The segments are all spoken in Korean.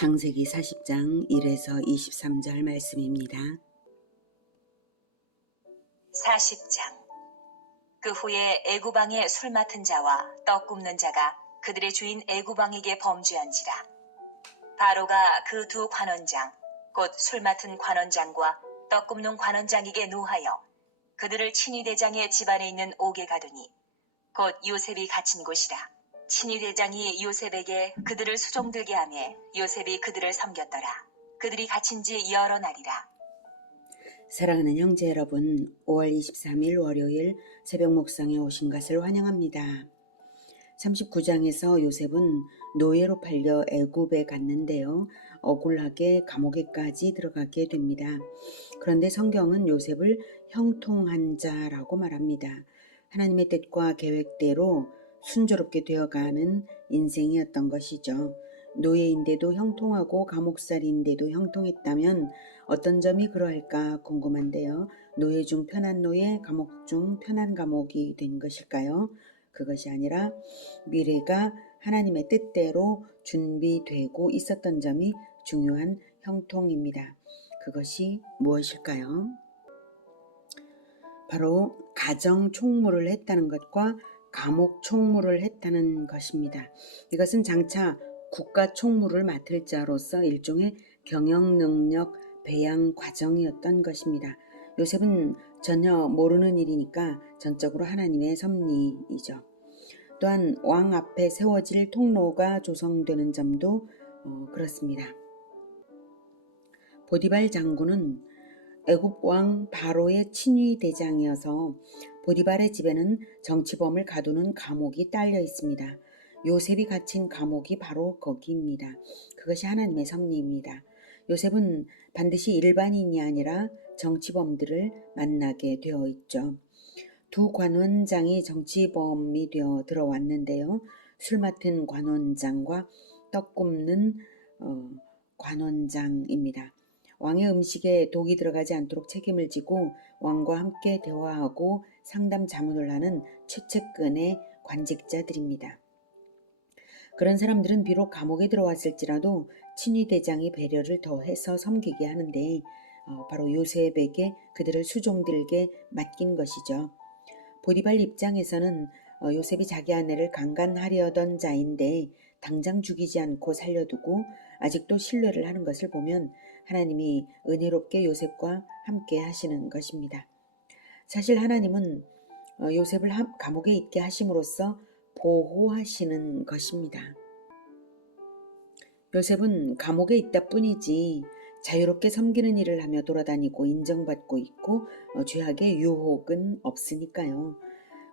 창세기 40장 1에서 23절 말씀입니다. 40장. 그 후에 애굽 왕의 술 맡은 자와 떡 굽는 자가 그들의 주인 애굽 왕에게 범죄한지라. 바로가 그 두 관원장 곧 술 맡은 관원장과 떡 굽는 관원장에게 노하여 그들을 친위대장의 집안에 있는 옥에 가두니 곧 요셉이 갇힌 곳이라. 친위대장이 요셉에게 그들을 수종들게 하매 요셉이 그들을 섬겼더라. 그들이 갇힌 지 여러 날이라. 사랑하는 형제 여러분, 5월 23일 월요일 새벽 목상에 오신 것을 환영합니다. 39장에서 요셉은 노예로 팔려 애굽에 갔는데요. 억울하게 감옥에까지 들어가게 됩니다. 그런데 성경은 요셉을 형통한 자라고 말합니다. 하나님의 뜻과 계획대로 순조롭게 되어가는 인생이었던 것이죠. 노예인데도 형통하고 감옥살이인데도 형통했다면 어떤 점이 그러할까 궁금한데요. 노예 중 편한 노예, 감옥 중 편한 감옥이 된 것일까요? 그것이 아니라 미래가 하나님의 뜻대로 준비되고 있었던 점이 중요한 형통입니다. 그것이 무엇일까요? 바로 가정 총무를 했다는 것과 감옥 총무를 했다는 것입니다. 이것은 장차 국가 총무를 맡을 자로서 일종의 경영 능력 배양 과정이었던 것입니다. 요셉은 전혀 모르는 일이니까 전적으로 하나님의 섭리이죠. 또한 왕 앞에 세워질 통로가 조성되는 점도 그렇습니다. 보디발 장군은 애굽 왕 바로의 친위 대장이어서 보디발의 집에는 정치범을 가두는 감옥이 딸려 있습니다. 요셉이 갇힌 감옥이 바로 거기입니다. 그것이 하나님의 섭리입니다. 요셉은 반드시 일반인이 아니라 정치범들을 만나게 되어 있죠. 두 관원장이 정치범이 되어 들어왔는데요. 술 맡은 관원장과 떡 굽는 관원장입니다. 왕의 음식에 독이 들어가지 않도록 책임을 지고 왕과 함께 대화하고 상담 자문을 하는 최측근의 관직자들입니다. 그런 사람들은 비록 감옥에 들어왔을지라도 친위대장이 배려를 더해서 섬기게 하는데 바로 요셉에게 그들을 수종들게 맡긴 것이죠. 보디발 입장에서는 요셉이 자기 아내를 강간하려던 자인데 당장 죽이지 않고 살려두고 아직도 신뢰를 하는 것을 보면 하나님이 은혜롭게 요셉과 함께 하시는 것입니다. 사실 하나님은 요셉을 감옥에 있게 하심으로써 보호하시는 것입니다. 요셉은 감옥에 있다 뿐이지 자유롭게 섬기는 일을 하며 돌아다니고 인정받고 있고 죄악의 유혹은 없으니까요.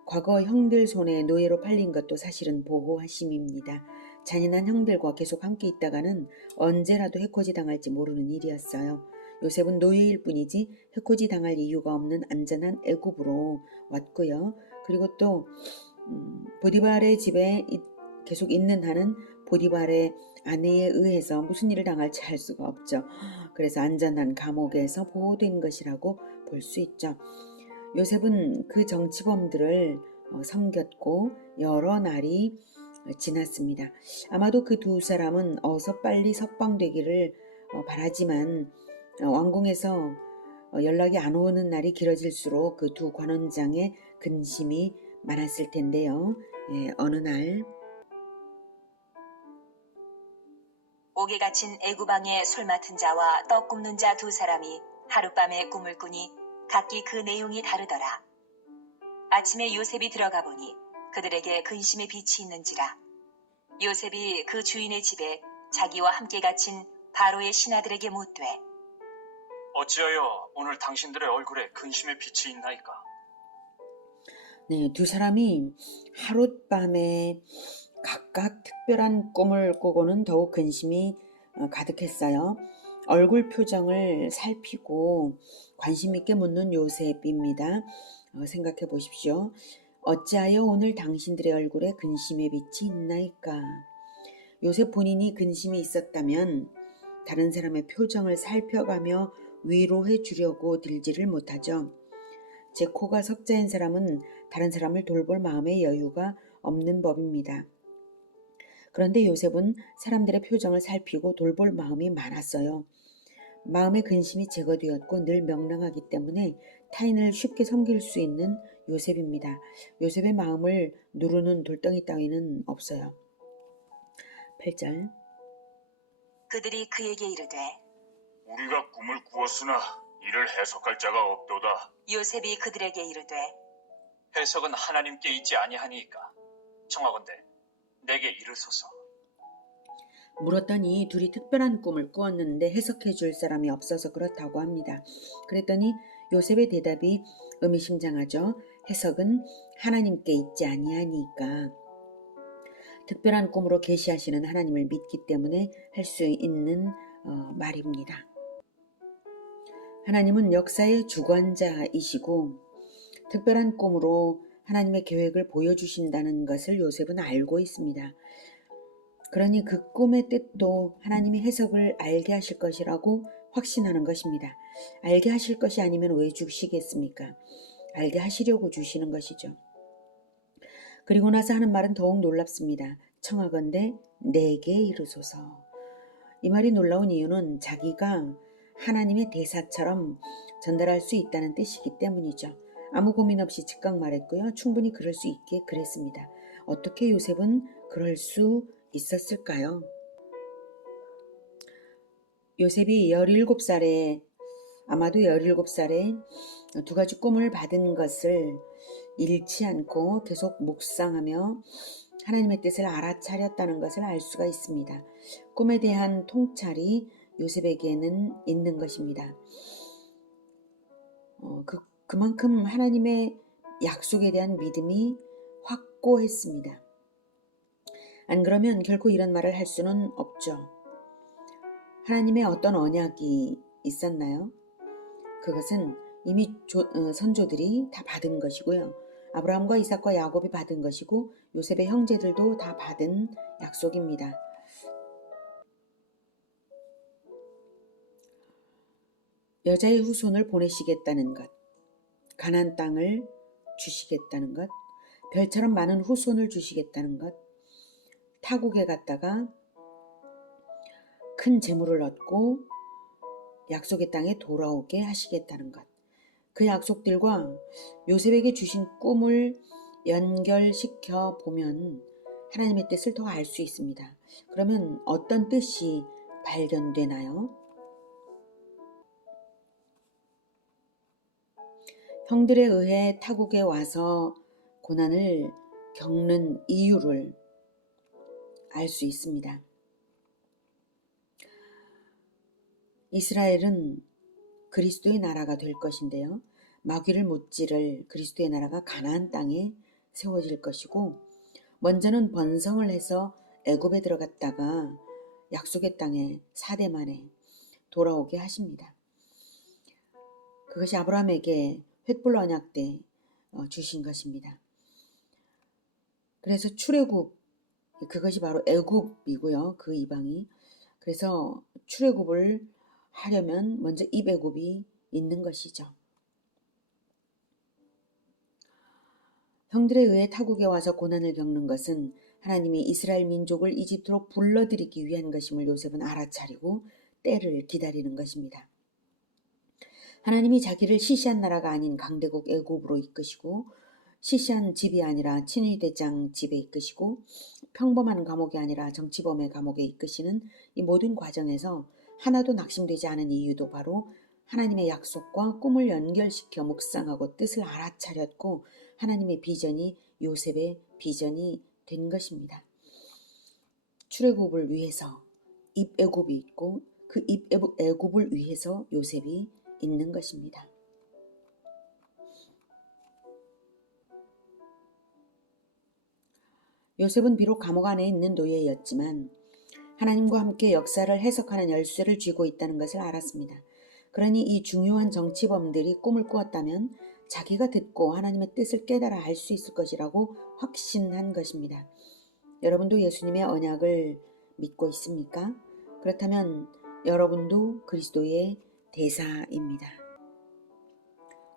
과거 형들 손에 노예로 팔린 것도 사실은 보호하심입니다. 잔인한 형들과 계속 함께 있다가는 언제라도 해코지 당할지 모르는 일이었어요. 요셉은 노예일 뿐이지 해코지 당할 이유가 없는 안전한 애굽으로 왔고요. 그리고 또 보디발의 집에 계속 있는 한은 보디발의 아내에 의해서 무슨 일을 당할지 알 수가 없죠. 그래서 안전한 감옥에서 보호된 것이라고 볼 수 있죠. 요셉은 그 정치범들을 섬겼고 여러 날이 지났습니다. 아마도 그 두 사람은 어서 빨리 석방되기를 바라지만 왕궁에서 연락이 안 오는 날이 길어질수록 그 두 관원장의 근심이 많았을 텐데요. 어느 날 옥에 갇힌 애굽 왕의 술 맡은 자와 떡 굽는 자 두 사람이 하룻밤에 꿈을 꾸니 각기 그 내용이 다르더라. 아침에 요셉이 들어가 보니 그들에게 근심의 빛이 있는지라. 요셉이 그 주인의 집에 자기와 함께 갇힌 바로의 신하들에게 묻되 어찌하여 오늘 당신들의 얼굴에 근심의 빛이 있나이까? 네, 두 사람이 하룻밤에 각각 특별한 꿈을 꾸고는 더욱 근심이 가득했어요. 얼굴 표정을 살피고 관심 있게 묻는 요셉입니다. 생각해 보십시오. 어찌하여 오늘 당신들의 얼굴에 근심의 빛이 있나이까? 요셉 본인이 근심이 있었다면 다른 사람의 표정을 살펴가며 위로해 주려고 들지를 못하죠. 제 코가 석자인 사람은 다른 사람을 돌볼 마음의 여유가 없는 법입니다. 그런데 요셉은 사람들의 표정을 살피고 돌볼 마음이 많았어요. 마음의 근심이 제거되었고 늘 명랑하기 때문에 타인을 쉽게 섬길 수 있는 요셉입니다. 요셉의 마음을 누르는 돌덩이 따위는 없어요. 8절. 그들이 그에게 이르되 우리가 꿈을 꾸었으나 이를 해석할 자가 없도다. 요셉이 그들에게 이르되 해석은 하나님께 있지 아니하니이까. 청하건대 내게 이르소서. 물었더니 둘이 특별한 꿈을 꾸었는데 해석해 줄 사람이 없어서 그렇다고 합니다. 그랬더니 요셉의 대답이 의미심장하죠. 해석은 하나님께 있지 아니하니까. 특별한 꿈으로 계시하시는 하나님을 믿기 때문에 할 수 있는 말입니다. 하나님은 역사의 주관자이시고 특별한 꿈으로 하나님의 계획을 보여주신다는 것을 요셉은 알고 있습니다. 그러니 그 꿈의 뜻도 하나님이 해석을 알게 하실 것이라고 확신하는 것입니다. 알게 하실 것이 아니면 왜 주시겠습니까? 알게 하시려고 주시는 것이죠. 그리고 나서 하는 말은 더욱 놀랍습니다. 청하건대 내게 이르소서. 이 말이 놀라운 이유는 자기가 하나님의 대사처럼 전달할 수 있다는 뜻이기 때문이죠. 아무 고민 없이 즉각 말했고요. 충분히 그럴 수 있게 그랬습니다. 어떻게 요셉은 그럴 수 있었을까요? 요셉이 17살에 아마도 17살에 두 가지 꿈을 받은 것을 잃지 않고 계속 묵상하며 하나님의 뜻을 알아차렸다는 것을 알 수가 있습니다. 꿈에 대한 통찰이 요셉에게는 있는 것입니다. 그만큼 하나님의 약속에 대한 믿음이 확고했습니다. 안 그러면 결코 이런 말을 할 수는 없죠. 하나님의 어떤 언약이 있었나요? 그것은 이미 선조들이 다 받은 것이고요. 아브라함과 이삭과 야곱이 받은 것이고 요셉의 형제들도 다 받은 약속입니다. 여자의 후손을 보내시겠다는 것, 가나안 땅을 주시겠다는 것, 별처럼 많은 후손을 주시겠다는 것, 타국에 갔다가 큰 재물을 얻고 약속의 땅에 돌아오게 하시겠다는 것. 그 약속들과 요셉에게 주신 꿈을 연결시켜 보면 하나님의 뜻을 더 알 수 있습니다. 그러면 어떤 뜻이 발견되나요? 형들에 의해 타국에 와서 고난을 겪는 이유를 알 수 있습니다. 이스라엘은 그리스도의 나라가 될 것인데요. 마귀를 무찌를 그리스도의 나라가 가나안 땅에 세워질 것이고 먼저는 번성을 해서 애굽에 들어갔다가 약속의 땅에 4대 만에 돌아오게 하십니다. 그것이 아브라함에게 횃불 언약 때 주신 것입니다. 그래서 출애굽, 그것이 바로 애굽이고요. 그 이방이. 그래서 출애굽을 하려면 먼저 입애굽이 있는 것이죠. 형들에 의해 타국에 와서 고난을 겪는 것은 하나님이 이스라엘 민족을 이집트로 불러들이기 위한 것임을 요셉은 알아차리고 때를 기다리는 것입니다. 하나님이 자기를 시시한 나라가 아닌 강대국 애굽으로 이끄시고 시시한 집이 아니라 친위대장 집에 이끄시고 평범한 감옥이 아니라 정치범의 감옥에 이끄시는 이 모든 과정에서 하나도 낙심되지 않은 이유도 바로 하나님의 약속과 꿈을 연결시켜 묵상하고 뜻을 알아차렸고 하나님의 비전이 요셉의 비전이 된 것입니다. 출애굽을 위해서 입애굽이 있고 그 입애굽을 위해서 요셉이 있는 것입니다. 요셉은 비록 감옥 안에 있는 노예였지만 하나님과 함께 역사를 해석하는 열쇠를 쥐고 있다는 것을 알았습니다. 그러니 이 중요한 정치범들이 꿈을 꾸었다면 자기가 듣고 하나님의 뜻을 깨달아 알 수 있을 것이라고 확신한 것입니다. 여러분도 예수님의 언약을 믿고 있습니까? 그렇다면 여러분도 그리스도의 대사입니다.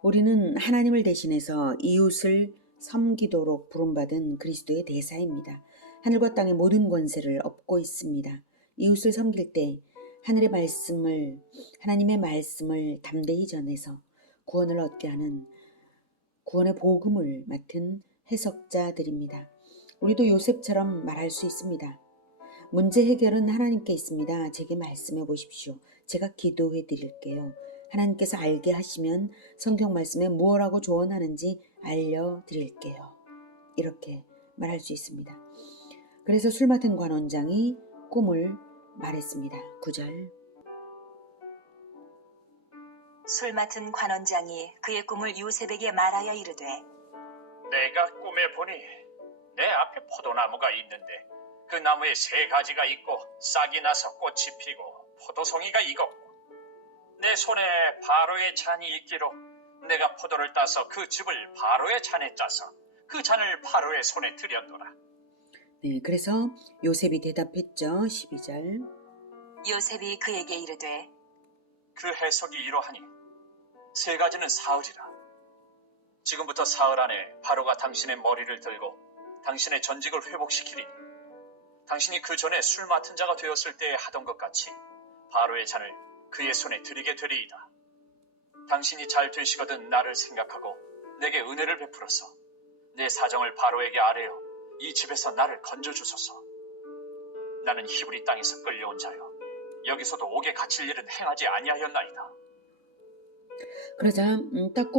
우리는 하나님을 대신해서 이웃을 섬기도록 부름받은 그리스도의 대사입니다. 하늘과 땅의 모든 권세를 얻고 있습니다. 이웃을 섬길 때 하나님의 말씀을 담대히 전해서 구원을 얻게 하는 구원의 복음을 맡은 해석자들입니다. 우리도 요셉처럼 말할 수 있습니다. 문제 해결은 하나님께 있습니다. 제게 말씀해 보십시오. 제가 기도해 드릴게요. 하나님께서 알게 하시면 성경 말씀에 무엇라고 조언하는지 알려드릴게요. 이렇게 말할 수 있습니다. 그래서 술 맡은 관원장이 꿈을 말했습니다. 9절. 술 맡은 관원장이 그의 꿈을 요셉에게 말하여 이르되 내가 꿈에 보니 내 앞에 포도나무가 있는데 그 나무에 3가지가 있고 싹이 나서 꽃이 피고 포도송이가 익었고 내 손에 바로의 잔이 있기로 내가 포도를 따서 그 즙을 바로의 잔에 짜서 그 잔을 바로의 손에 들였노라. 네, 그래서 요셉이 대답했죠. 12절. 요셉이 그에게 이르되 그 해석이 이러하니 3가지는 사흘이라. 지금부터 사흘 안에 바로가 당신의 머리를 들고 당신의 전직을 회복시키리니 당신이 그 전에 술 맡은 자가 되었을 때 하던 것 같이 바로의 잔을 그의 손에 드리게 되리이다. 당신이 잘 되시거든 나를 생각하고 내게 은혜를 베풀어서 내 사정을 바로에게 아뢰어 이 집에서 나를 건져주소서. 나는 히브리 땅에서 끌려온 자여 여기서도 옥에 갇힐 일은 행하지 아니하였나이다. 그러자 떡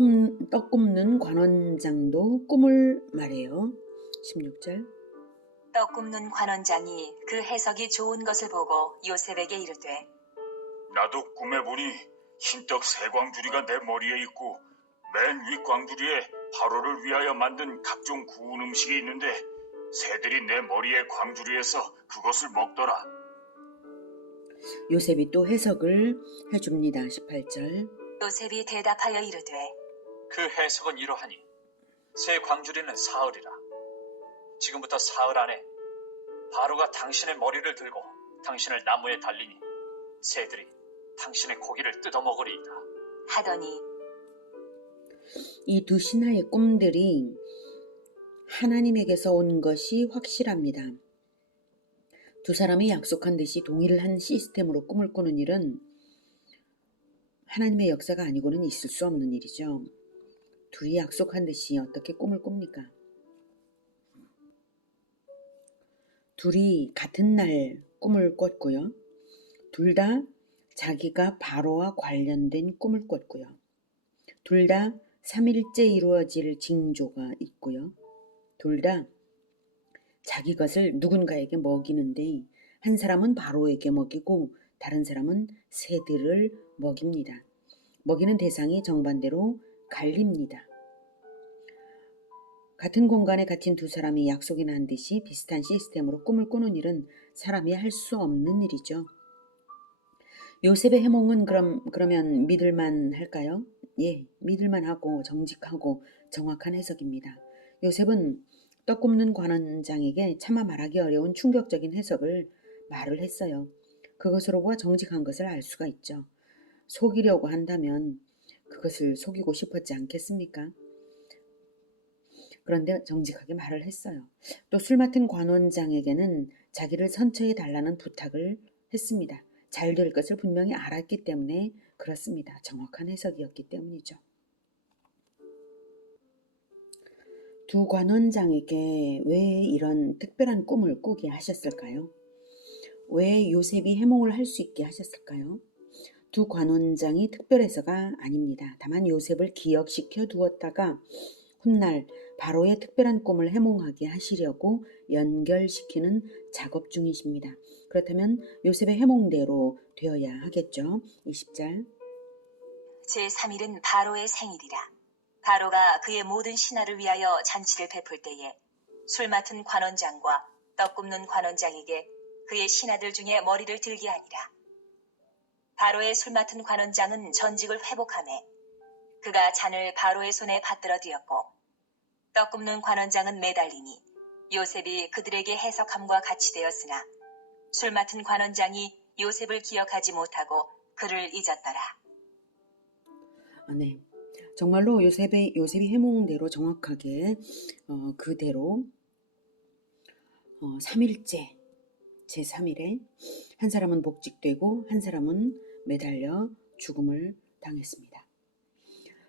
굽는 관원장도 꿈을 말해요. 16절. 떡 굽는 관원장이 그 해석이 좋은 것을 보고 요셉에게 이르되 나도 꿈에 보니 흰떡 3광주리가 내 머리에 있고 맨 위 광주리에 바로를 위하여 만든 각종 구운 음식이 있는데 새들이 내 머리에 광주리에서 그것을 먹더라. 요셉이 또 해석을 해줍니다. 18절. 요셉이 대답하여 이르되 그 해석은 이러하니 3광주리는 사흘이라. 지금부터 사흘 안에 바로가 당신의 머리를 들고 당신을 나무에 달리니 새들이 당신의 고기를 뜯어먹으리이다. 하더니 이 두 신하의 꿈들이 하나님에게서 온 것이 확실합니다. 두 사람이 약속한 듯이 동의를 한 시스템으로 꿈을 꾸는 일은 하나님의 역사가 아니고는 있을 수 없는 일이죠. 둘이 약속한 듯이 어떻게 꿈을 꿉니까? 둘이 같은 날 꿈을 꿨고요. 둘 다 자기가 바로와 관련된 꿈을 꿨고요. 둘 다 3일째 이루어질 징조가 있고요. 둘 다 자기 것을 누군가에게 먹이는데 한 사람은 바로에게 먹이고 다른 사람은 새들을 먹입니다. 먹이는 대상이 정반대로 갈립니다. 같은 공간에 갇힌 두 사람이 약속이나 한 듯이 비슷한 시스템으로 꿈을 꾸는 일은 사람이 할 수 없는 일이죠. 요셉의 해몽은 그러면 믿을만 할까요? 예, 믿을만 하고 정직하고 정확한 해석입니다. 요셉은 떡 굽는 관원장에게 차마 말하기 어려운 충격적인 해석을 말을 했어요. 그것으로 정직한 것을 알 수가 있죠. 속이려고 한다면 그것을 속이고 싶었지 않겠습니까? 그런데 정직하게 말을 했어요. 또 술 맡은 관원장에게는 자기를 선처해 달라는 부탁을 했습니다. 잘 될 것을 분명히 알았기 때문에 그렇습니다. 정확한 해석이었기 때문이죠. 두 관원장에게 왜 이런 특별한 꿈을 꾸게 하셨을까요? 왜 요셉이 해몽을 할 수 있게 하셨을까요? 두 관원장이 특별해서가 아닙니다. 다만 요셉을 기억시켜 두었다가 훗날 바로의 특별한 꿈을 해몽하게 하시려고 연결시키는 작업 중이십니다. 그렇다면 요셉의 해몽대로 되어야 하겠죠. 20절. 제3일은 바로의 생일이라. 바로가 그의 모든 신하를 위하여 잔치를 베풀 때에 술 맡은 관원장과 떡 굽는 관원장에게 그의 신하들 중에 머리를 들게 하니라. 바로의 술 맡은 관원장은 전직을 회복하매 그가 잔을 바로의 손에 받들어 드렸고 떡 굽는 관원장은 매달리니 요셉이 그들에게 해석함과 같이 되었으나 술 맡은 관원장이 요셉을 기억하지 못하고 그를 잊었더라. 네, 정말로 요셉이 해몽대로 정확하게 그대로 3일째 제3일에 한 사람은 복직되고 한 사람은 매달려 죽음을 당했습니다.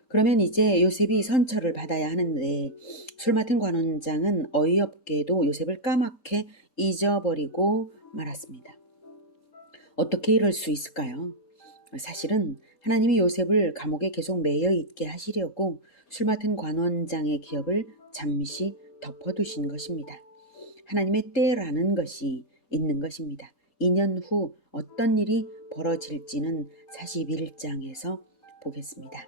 그러면 이제 요셉이 선처를 받아야 하는데 술 맡은 관원장은 어이없게도 요셉을 까맣게 잊어버리고 말았습니다. 어떻게 이럴 수 있을까요? 사실은 하나님이 요셉을 감옥에 계속 매여 있게 하시려고 술 맡은 관원장의 기억을 잠시 덮어두신 것입니다. 하나님의 때라는 것이 있는 것입니다. 2년 후 어떤 일이 벌어질지는 41장에서 보겠습니다.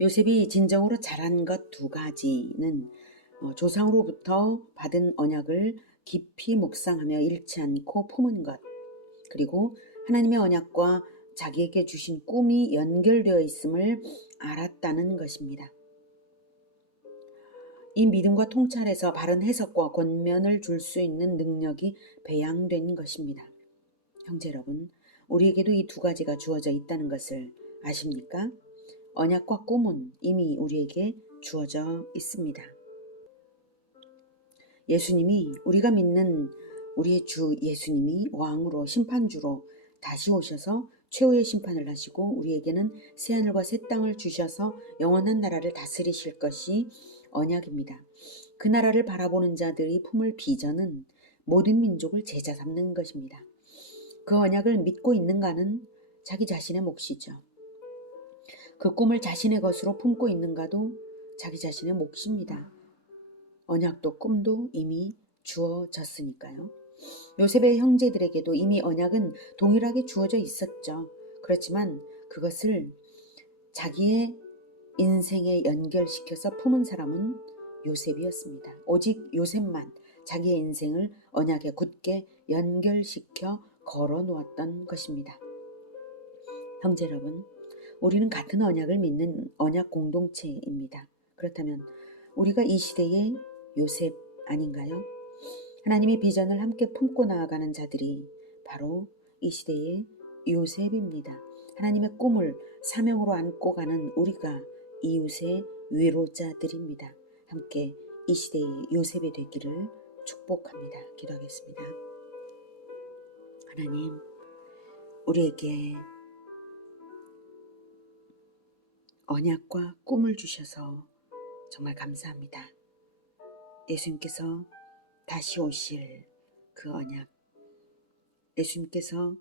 요셉이 진정으로 잘한 것 두 가지는 조상으로부터 받은 언약을 깊이 묵상하며 잃지 않고 품은 것, 그리고 하나님의 언약과 자기에게 주신 꿈이 연결되어 있음을 알았다는 것입니다. 이 믿음과 통찰에서 바른 해석과 권면을 줄 수 있는 능력이 배양된 것입니다. 형제 여러분, 우리에게도 이 두 가지가 주어져 있다는 것을 아십니까? 언약과 꿈은 이미 우리에게 주어져 있습니다. 예수님이, 우리가 믿는 우리의 주 예수님이 왕으로 심판주로 다시 오셔서 최후의 심판을 하시고 우리에게는 새하늘과 새 땅을 주셔서 영원한 나라를 다스리실 것이 언약입니다. 그 나라를 바라보는 자들이 품을 비전은 모든 민족을 제자 삼는 것입니다. 그 언약을 믿고 있는가는 자기 자신의 몫이죠. 그 꿈을 자신의 것으로 품고 있는가도 자기 자신의 몫입니다. 언약도 꿈도 이미 주어졌으니까요. 요셉의 형제들에게도 이미 언약은 동일하게 주어져 있었죠. 그렇지만 그것을 자기의 인생에 연결시켜서 품은 사람은 요셉이었습니다. 오직 요셉만 자기의 인생을 언약에 굳게 연결시켜 걸어 놓았던 것입니다. 형제 여러분, 우리는 같은 언약을 믿는 언약 공동체입니다. 그렇다면 우리가 이 시대의 요셉 아닌가요? 하나님의 비전을 함께 품고 나아가는 자들이 바로 이 시대의 요셉입니다. 하나님의 꿈을 사명으로 안고 가는 우리가 이웃의 위로자들입니다. 함께 이 시대의 요셉이 되기를 축복합니다. 기도하겠습니다. 하나님, 우리에게 언약과 꿈을 주셔서 정말 감사합니다. 예수님께서 다시 오실 그 언약, 예수님께서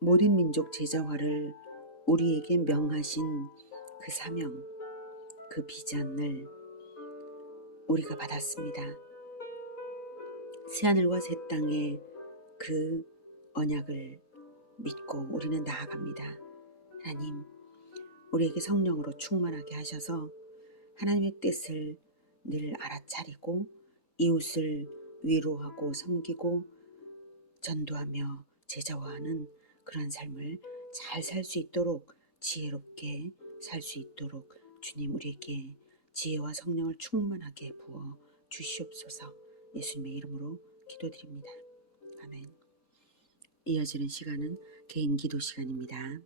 모든 민족 제자화를 우리에게 명하신 그 사명, 그 비전을 우리가 받았습니다. 새하늘과 새 땅의 그 언약을 믿고 우리는 나아갑니다. 하나님, 우리에게 성령으로 충만하게 하셔서 하나님의 뜻을 늘 알아차리고 이웃을 위로하고 섬기고 전도하며 제자화하는 그런 삶을 잘 살 수 있도록, 지혜롭게 살 수 있도록 주님 우리에게 지혜와 성령을 충만하게 부어 주시옵소서. 예수님의 이름으로 기도드립니다. 아멘. 이어지는 시간은 개인 기도 시간입니다.